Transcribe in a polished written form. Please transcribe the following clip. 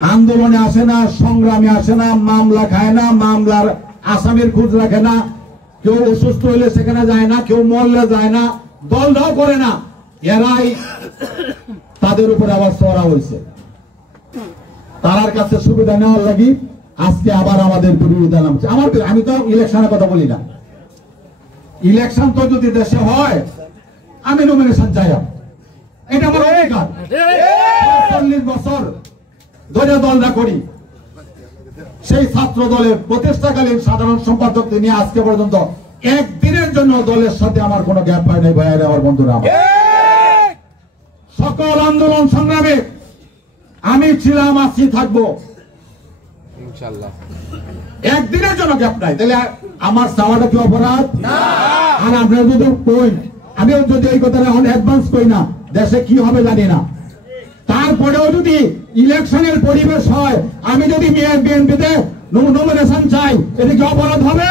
আন্দোলনে আসে না, সংগ্রামে আসে না, মামলা খায় না, মামলার আসামির খোঁজ রাখে না, কেউ অসুস্থ হইলে সেখানে যায় না, কেউ মরলে যায় না, দলটাও করে না। এরাই তাদের উপরে আবার সরা হয়েছে। তার কাছে সুবিধা নেওয়ার লাগি আজকে আবার আমাদের বিরোধিতা নামছে। আমি তো ইলেকশনের কথা বলি না। ইলেকশন তো যদি দেশে হয় আমি নমিনেশন চাই, এটা আমার অধিকার। 40 বছর ধরে দলটা করি, সেই ছাত্র দলের প্রতিষ্ঠাকালীন সাধারণ সম্পাদক নিয়ে আজকে পর্যন্ত একদিনের জন্য দলের সাথে আমার কোনো গ্যাপ হয় নাই। ভাইয়েরা, আমার বন্ধুরা, সকল আন্দোলন সংগ্রামে আমি ছিলাম, আছি, থাকবো, ইনশাআল্লাহ। একদিনের জন্য গ্যাপ নাই। তাহলে আমার চাওয়াটা কি অপরাধ? আর আপনারা যদি কই, আমিও যদি এই কথাটা এখন অ্যাডভান্স করি না, দেশে কি হবে জানি না, তারপরেও যদি ইলেকশনের পরিবেশ হয়, আমি যদি বিএনপিতে নমিনেশন চাই, এটা কি অপরাধ হবে?